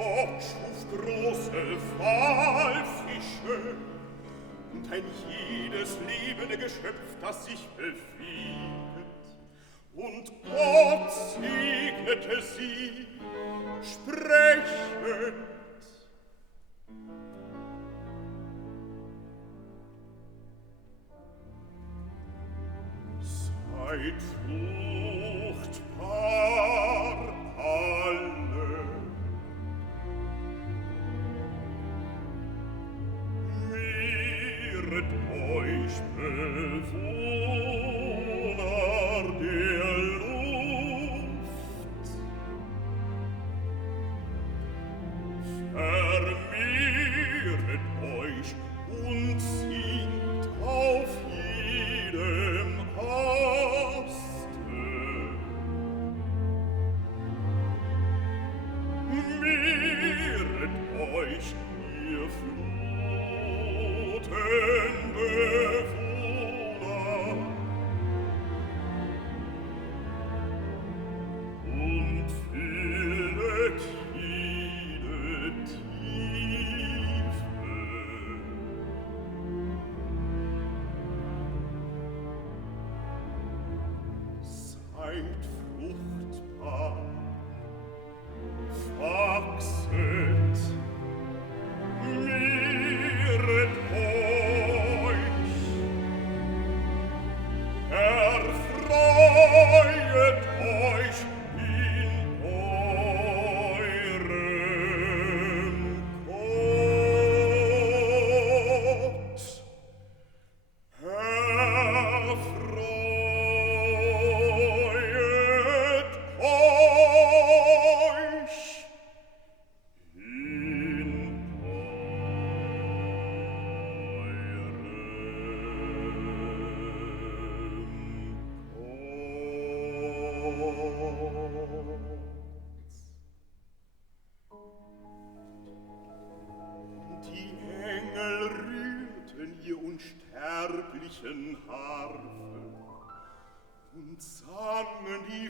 Gott schuf große Walfische und ein jedes lebende Geschöpf, das sich befindet. Und Gott segnete sie, sprechend: Seid fruchtbar alle, mehret euch Bewohner der Luft, vermehret euch und singt auf jedem Aste. Mehret euch, ihr Flutenbewohner, und füllet jede Tiefe. Seid fruchtbar, wachset, mehret euch, erfreuet euch in eurem Gott. Erfreuet euch in eurem Gott. Die Engel rührten ihr unsterblichen Harfen und sangen die